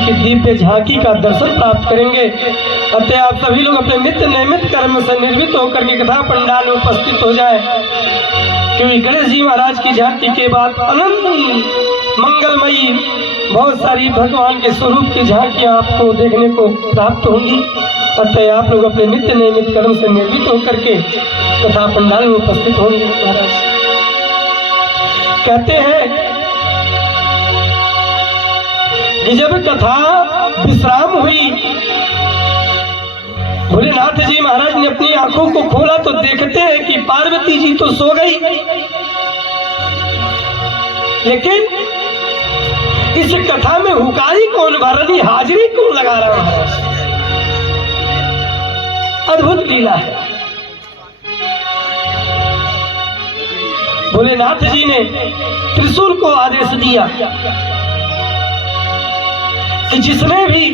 की दिव्य झांकी का दर्शन प्राप्त करेंगे। अतः आप सभी लोग अपने नित्य नियमित कर्म से निर्मित होकर के कथा पंडाल में उपस्थित हो जाए, क्योंकि गणेश जी महाराज की झांकी के बाद अनंत मंगलमयी बहुत सारी भगवान के स्वरूप की झांकियां आपको देखने को प्राप्त होंगी। अतः आप लोग अपने नित्य नियमित कर्म से निर्मित होकर के कथा पंडाल में उपस्थित होंगे। महाराज कहते हैं कि जब कथा विश्राम हुई, भोलेनाथ जी महाराज ने अपनी आंखों को खोला तो देखते हैं कि पार्वती जी तो सो गई, लेकिन इस कथा में हुकारी कौन भरनी, हाजिरी कौन लगा रहा है। अद्भुत लीला है। भोलेनाथ जी ने त्रिशूल को आदेश दिया कि जिसने भी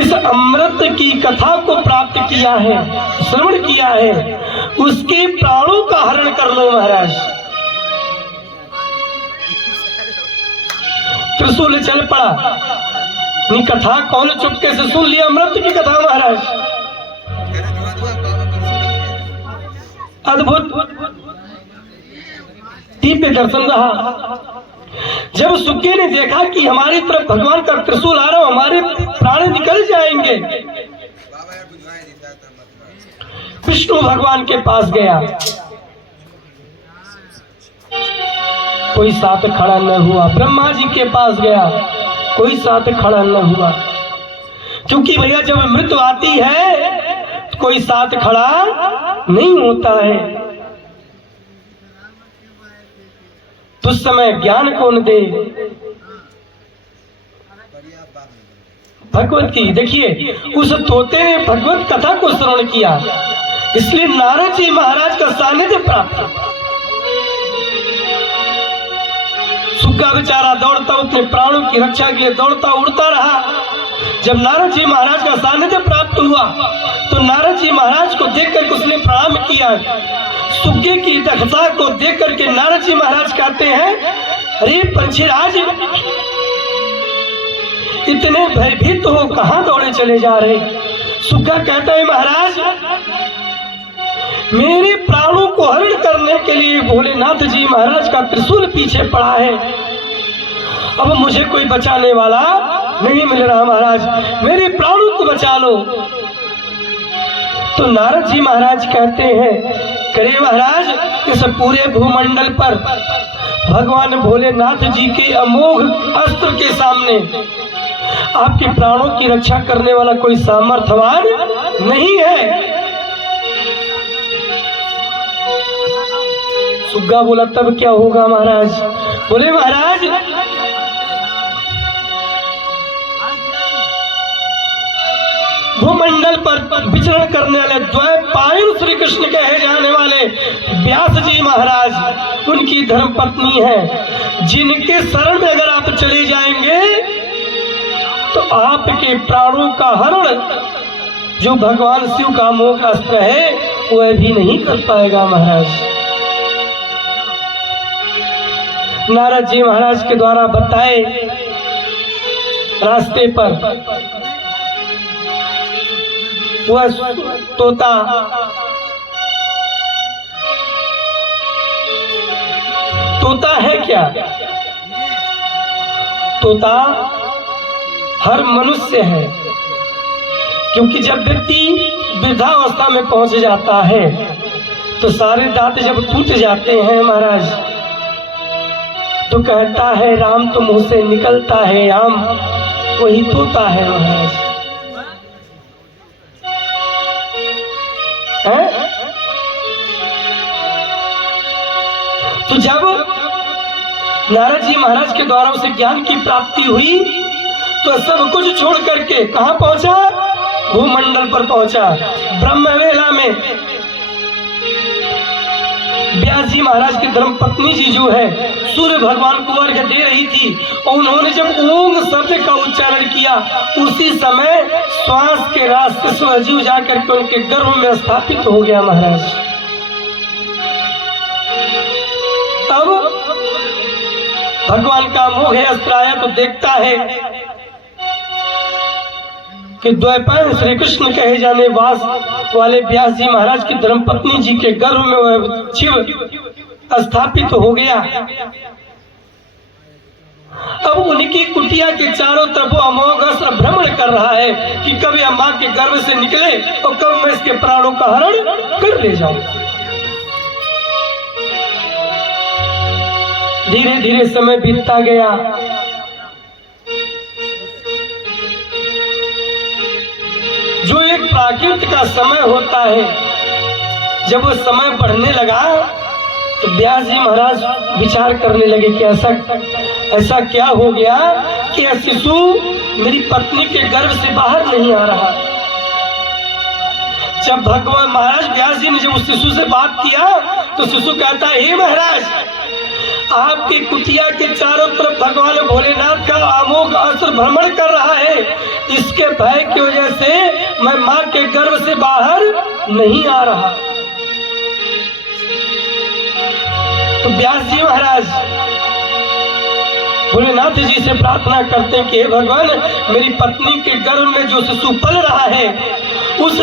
इस अमृत की कथा को प्राप्त किया है, श्रवण किया है, उसके प्राणों का हरण कर लो। महाराज त्रिशूल चल पड़ा। कथा कौन चुपके से सुन लिया, अमृत की कथा। महाराज अद्भुत दिव्य दर्शन रहा। जब सुग्गे ने देखा कि हमारी तरफ भगवान का त्रिशूल आ रहा, हमारे प्राण निकल जाएंगे, विष्णु भगवान के पास गया। कोई साथ खड़ा न हुआ। ब्रह्मा जी के पास गया, कोई साथ खड़ा न हुआ। क्योंकि भैया जब मृत्यु आती है तो कोई साथ खड़ा नहीं होता है। तो उस समय ज्ञान कौन दे? भगवत की। देखिए उस तोते ने भगवत कथा को श्रवण किया, इसलिए नारद जी महाराज का सानिध्य प्राप्त। सुग्गा बेचारा दौड़ता, अपने प्राणों की रक्षा के लिए दौड़ता उड़ता रहा। जब नारद जी महाराज का सानिध्य प्राप्त हुआ तो नारद जी महाराज को देखकर उसने प्रणाम किया। सुग्गे की दक्षता को देख करके नारद जी महाराज कहते हैं, अरे पंछीराज, इतने भयभीत हो कहां दौड़े चले जा रहे? सुग्गा कहता है, महाराज मेरे प्राणों को हरण करने के लिए भोलेनाथ जी महाराज का त्रिशूल पीछे पड़ा है, अब मुझे कोई बचाने वाला नहीं मिल रहा। महाराज मेरे प्राणों को बचा लो। तो नारद जी महाराज कहते हैं, करे महाराज, इस पूरे भूमंडल पर भगवान भोलेनाथ जी के अमोघ अस्त्र के सामने आपके प्राणों की रक्षा करने वाला कोई सामर्थ्यवान नहीं है। सुग्गा बोला, तब क्या होगा महाराज? बोले, महाराज भूमंडल पर विचरण करने वाले द्वैपायन श्री कृष्ण कहे जाने वाले व्यास जी महाराज उनकी धर्म पत्नी है, जिनके शरण में अगर आप चले जाएंगे तो आपके प्राणों का हरण जो भगवान शिव का अमोघ अस्त्र है वह भी नहीं कर पाएगा। महाराज नारद जी महाराज के द्वारा बताए रास्ते पर वह तोता है क्या? तोता हर मनुष्य है, क्योंकि जब व्यक्ति वृद्धावस्था में पहुंच जाता है तो सारे दांत जब टूट जाते हैं महाराज, तो कहता है राम तो मुंह से निकलता है आम, वही तोता है महाराज। तो जब नारद जी महाराज के द्वारा उसे ज्ञान की प्राप्ति हुई तो सब कुछ छोड़ करके कहां पहुंचा? भूमंडल पर पहुंचा। ब्रह्मवेला में व्यास जी महाराज की धर्म पत्नी जी जो है सूर्य भगवान को अर्घ्य दे रही थी, और उन्होंने जब ओम शब्द का उच्चारण किया उसी समय श्वास के रास्ते स्वजीव जाकर के उनके गर्भ में स्थापित हो गया। महाराज तब भगवान का मोह अस्त्र आया तो देखता है कि द्वैपायन श्री कृष्ण कहे जाने वाले व्यास जी महाराज की धर्मपत्नी जी के गर्भ में वह शिव स्थापित हो गया। अब उनकी कुटिया के चारों तरफ अमोघ अस्त्र भ्रमण कर रहा है कि कब यह मां के गर्भ से निकले और कब मैं इसके प्राणों का हरण कर ले जाऊं। धीरे धीरे समय बीतता गया। जो एक प्राकृतिक का समय होता है, जब वो समय बढ़ने लगा तो व्यास जी महाराज विचार करने लगे कि ऐसा क्या हो गया कि यह शिशु मेरी पत्नी के गर्भ से बाहर नहीं आ रहा। जब भगवान महाराज व्यास जी ने जब उस शिशु से बात किया तो शिशु कहता है, हे महाराज, आपकी कुटिया के चारों तरफ भगवान भोलेनाथ का अमोघ अस्त्र भ्रमण कर रहा है। इसके भय की वजह से मैं मां के गर्भ से बाहर नहीं आ रहा। तो व्यास जी महाराज भोलेनाथ जी से प्रार्थना करते हैं कि हे भगवान, मेरी पत्नी के गर्भ में जो शिशु पल रहा है उस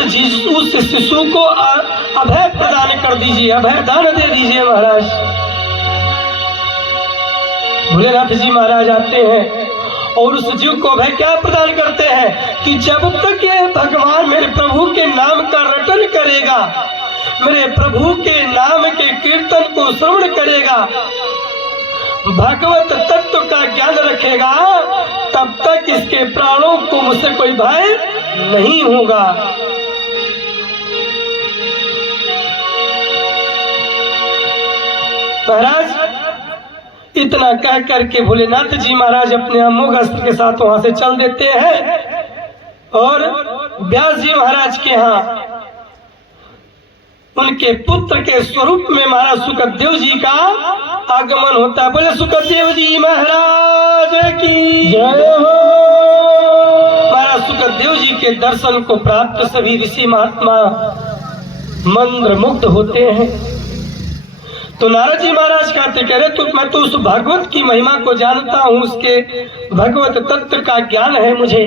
शिशु को अभय प्रदान कर दीजिए, अभय दान दे दीजिए महाराज। भोलेनाथ जी महाराज आते हैं और उस जीव को अभय क्या प्रदान करते हैं कि जब तक ये भगवान मेरे प्रभु के नाम का रटन करेगा, मेरे प्रभु के नाम के कीर्तन को श्रवण करेगा, भगवत तत्व का ज्ञान रखेगा, तब तक इसके प्राणों को मुझसे कोई भय नहीं होगा। महाराज इतना कह करके भोलेनाथ जी महाराज अपने अमोघ अस्त्र के साथ वहां से चल देते हैं और व्यास जी महाराज के यहाँ उनके पुत्र के स्वरूप में महाराज सुखदेव जी का आगमन होता है। बोले सुखदेव जी महाराज की जय हो। महाराज सुखदेव जी के दर्शन को प्राप्त सभी ऋषि महात्मा मंत्र मुग्ध होते हैं। तो नारद जी महाराज कहते कह रहे, तो मैं तो उस भागवत की महिमा को जानता हूँ, उसके भगवत तत्व का ज्ञान है मुझे।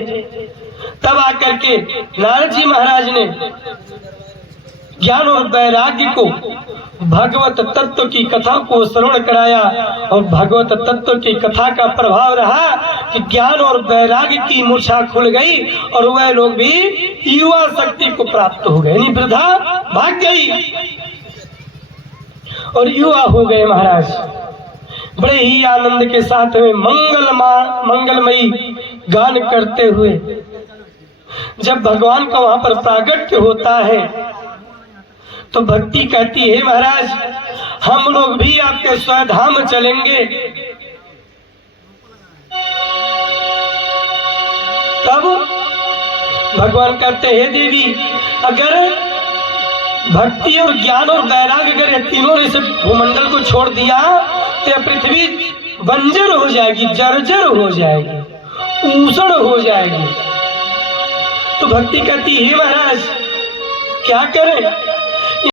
तब आकर के नारद जी महाराज ने ज्ञान और वैराग्य को भगवत तत्व की कथा को श्रवण कराया और भगवत तत्व की कथा का प्रभाव रहा कि ज्ञान और वैराग्य की मूर्छा खुल गई और वह लोग भी युवा शक्ति को प्राप्त हो गए, यानी वृद्धा भाग गई और युवा हो गए। महाराज बड़े ही आनंद के साथ में मंगलमयी गान करते हुए जब भगवान का वहां पर प्रागट्य होता है तो भक्ति कहती है, महाराज हम लोग भी आपके स्वधाम चलेंगे। तब भगवान कहते हैं, देवी अगर भक्ति और ज्ञान और वैराग्य अगर ये तीनों ने इस भूमंडल को छोड़ दिया तो पृथ्वी बंजर हो जाएगी, जर्जर हो जाएगी, ऊषण हो जाएगी। तो भक्ति कहती है, महाराज क्या करें?